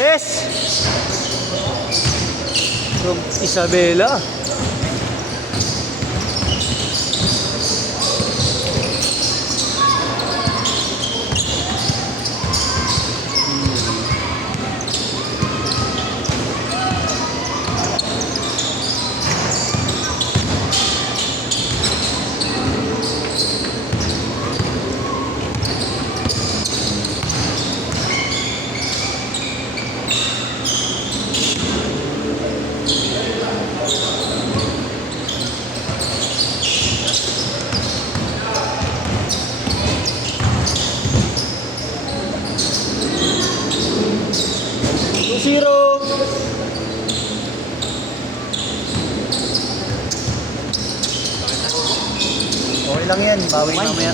Yes! From Isabela. Zero. Okay lang yan, bawi mamaya.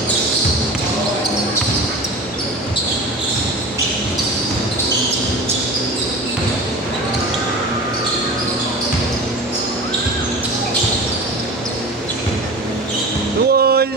Duol.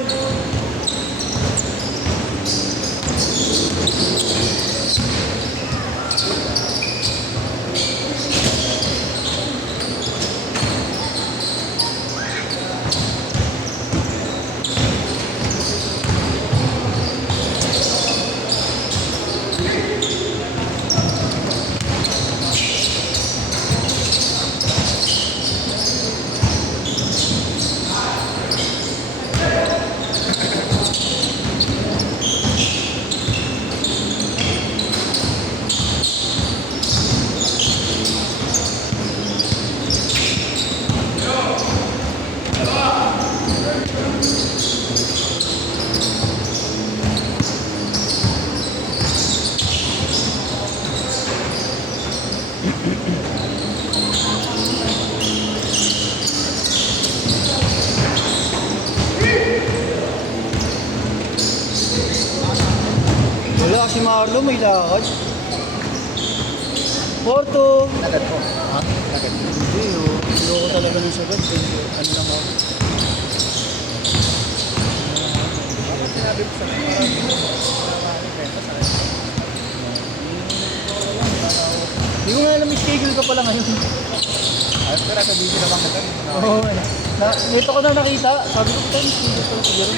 Wala si Marlo, may lakad. Porto. Agad po. Ha? Agad. Hindi, oh. Hindi ko talaga ng sagot. Ano lang ako. Bakit sinabi ko sa Hindi ko nga alam, schedule ka pala ngayon. ay, pero sa video naman ka Oo, nito ko na nakita. Sabi ko, tayo, schedule pala siguro.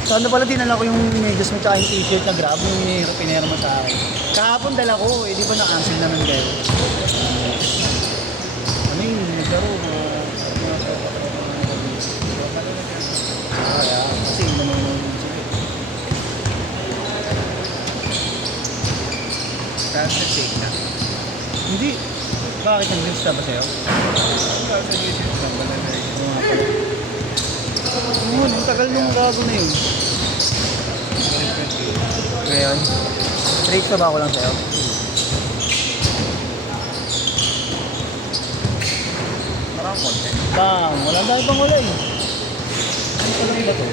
So ano pala, dinala ko yung medyas mo tsaka yung t-shirt na grab, yung pinera mo sa akin. Kahapon dala ko, di ba na-cancel naman kayo? Ano yun, naglaro na... Kasi nanonood yung sige. Cancel take na. Hindi. Bakit nag-lista ba sa'yo? Sa YouTube lang ba na Oo, ang tagal nung gago na yun. Ngayon, straight na ba ako lang sa'yo? parang content. Bang, wala tayo pang wala eh. Ano pa lang ba to?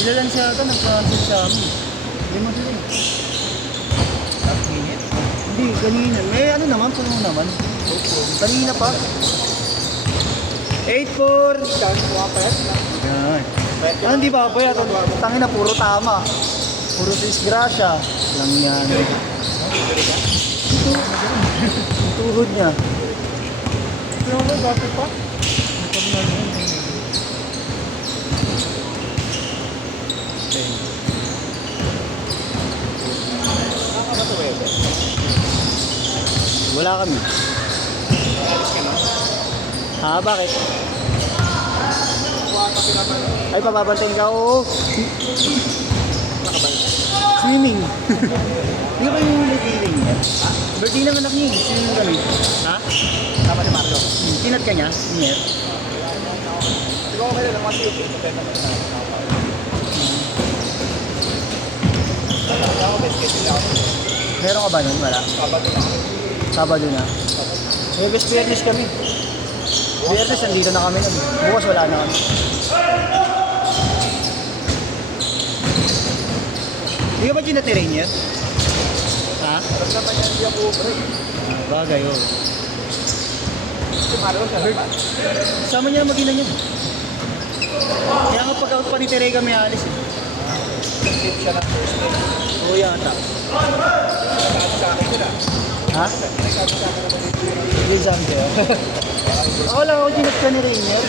Sila lang siya ata, nag-cancel sa amin. Hindi mo sila eh. Last minute. Hindi, kanina. May ano naman, puno naman. Kanina pa. 8-4. Dahil kuha pa yan. Yan. Ah, hindi ba ba yan? Tangin na, puro tama. Puro disgrasya. Lang yan. Ang tuhod niya. Pero ba, bakit pa? Wala kami. Alis ka na? Ha, bakit? Kuha ka pinapanood. Ay, papabantayin ka? Oo. Nakabalik. Swimming. Hindi ko yung nag-feeling niya. Birthday ng anak niya. Swimming kami. Ha? Tama ni Marlo. Kinat ka niya? Niya. Hindi ko okay lang kasi yung pinapanood. Kaya ako, best case nila ako. Meron ka ba nun? Wala. Sabado na kami. Sabado na. Eh, best Biyernes kami. Biyernes, nandito na kami nun. Bukas wala na kami. Hindi ka ba ginatirain yan? Ha? Alam naman yan, hindi ako break. Bagay, oh. Si Mario, siya lang ba? Sama niya na mag-ina niya. Kaya nga pag-out pa ni Tere kami alis eh. Tip siya ng first day. Oo yata. Nagkakabi sa akin yun ah. Ha? Nagkakabi sa akin naman dito yun. Hindi sabi sa'yo. Ako lang ako ginat ka ni Rainier.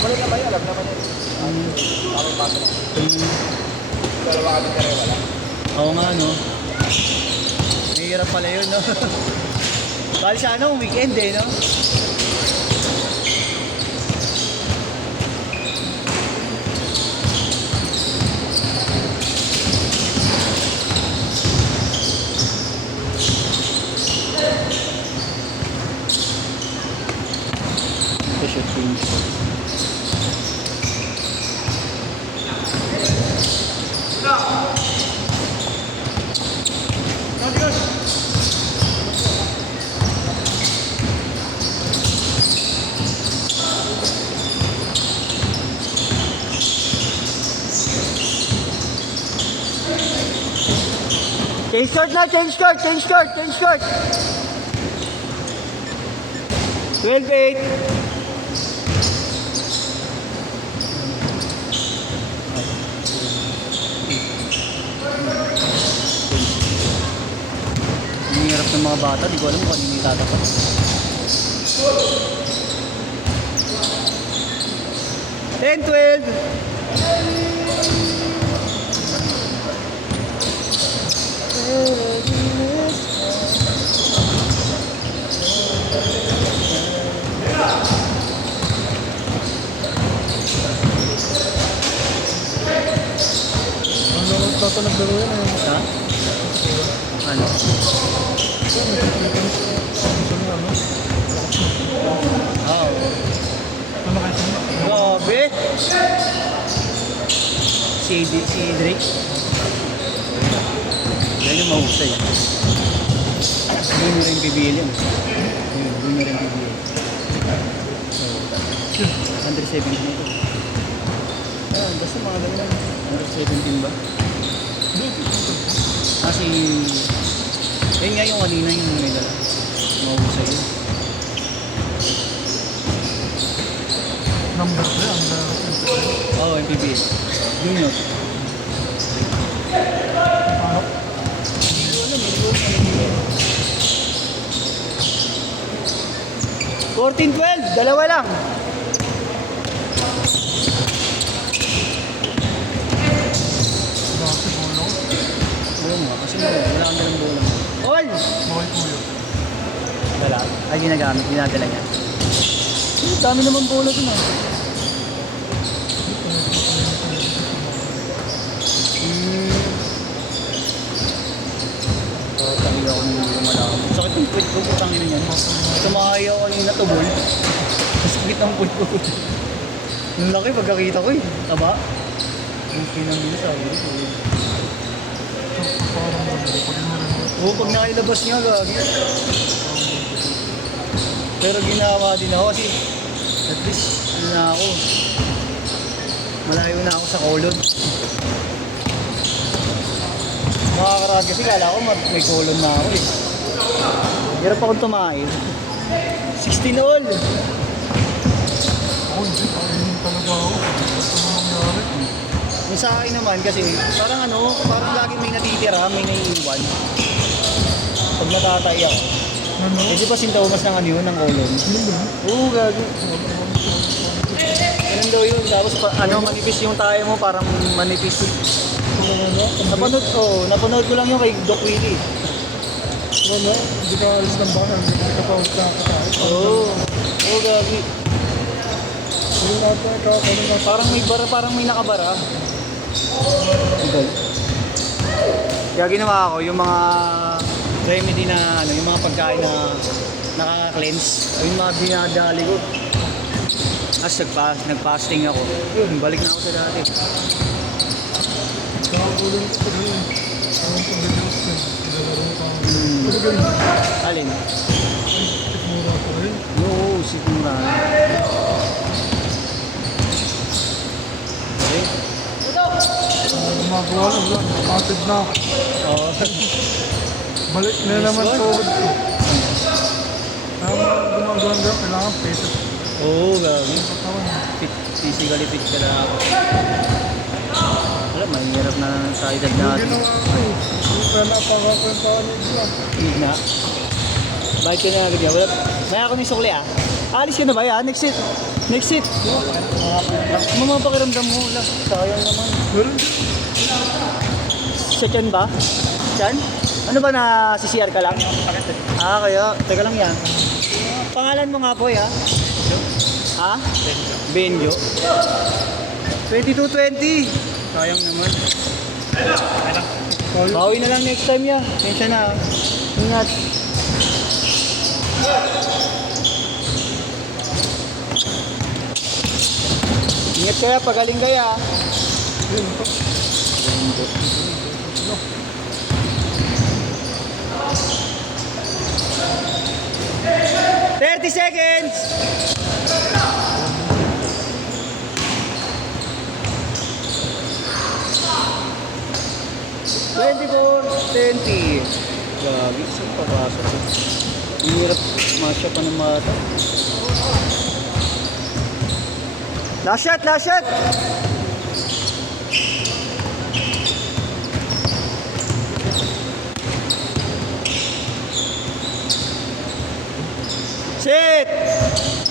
Balik naman yun, alam naman yun. Ako pasok. Dalawa kami kare, wala. Oo nga no. Mahirap pala yun no. Bali sa ano, weekend eh no. Shoot things. Change court na, change court, change court, change court. 12-8. Ang hirap ng mga bata, di ko alam kung kanino itatapat. Ten, 12. Ano, tatalag laro yan eh. Ha? Ano? Oo. Ano kayo sa'yo? Grabe! Si Drake. Yan yung mahusay. Hindi mo rin bibili yan. Hindi mo rin bibili. So, under 17 ito. Ah, basta mga ganyan. Under 17 ba? Kasi, yun nga yung kanina yung may dala. Mahusay yun. Number 3, ang Oo, MPBA. Junior. ano? 14-12, dalawa lang. Dati bolo. Oo nga, kasi wala kang dalang bola. All! Bawal po yun. Wala. Ay, ginagamit, ginadala niya. Dami naman bola dun ah. Tangi ako nung hindi ko malaman. Sakit yung puwit ko, putangin na yan. Tumakay ako kanina tubol. Sakit ang puwit ko. Ang laki pagkakita ko eh. Taba. Ang pinambili sabi ko. Parang nabili ko din na rin. Oo, pag nakailabas niya, gagi. Pero ginawa din ako kasi at least, ano na ako. Malayo na ako sa kolon. Makakarag kasi kala ko may kolon na ako eh. Hirap akong tumain. 16 all. Ako hindi, pakainin talaga ako. Basta na nangyari. Yung sa akin naman kasi parang ano, parang laging may natitira, may naiiwan. Pag natatay ako. Ano? Eh di ba sintomas ng ano yun, ng kolon? Ano yun? Oo, gago. Ganun daw yun. Tapos ano, manipis yung tayo mo, parang manipis. Ano? Napanood ko lang yung kay Doc Willie. Wala, hindi ka alis ng bahay, hindi ka pa ulit nakakain. Oo, gagi. Hindi natin, kakainin natin. Parang may nakabara. Igal. Kaya ginawa ko yung mga remedy na ano, yung mga pagkain na nakaka-cleanse, yung mga dinadali ko. Tapos nag-fasting ako. Yun, balik na ako sa dati. Kakakulong ko pa rin. Ang pag-adjust ko. Pinalaro ko. Hmm. Pero ganun. Alin? Mura pa rin. Oo, sigura. Okay. Gumagawa lang lang. Kapatid na ako. Oo. Balik na naman tuhod ko. Ang gumagawa lang, kailangan peso. Oo, gabi. Katawan. Fit, physically fit ka na ako. Wala, mahirap na sa edad Yung natin. ginawa ko eh. Yung kaya napakakwentahan niya. Hindi na. Bakit ka na agad yan? Wala. May ako ni Sukli ah. Alis ka na ba yan? Next seat. Next seat. Mga pakiramdam mo. Wala. Sayang naman. Meron Sa tiyan ba? Tiyan? Ano ba na CCR ka lang? Ah, kaya. Teka lang yan. Pangalan mo nga po ha? Ha? Benjo. 2220. Sayang naman. Bawi na lang next time ya. Tensya na. Ingat. Ingat kaya pagaling kaya. yun po. 30 seconds. Twenty-four, 20. Gagi, saan papasok? Hirap masya pa ng mata. Last shot, last shot! Sit!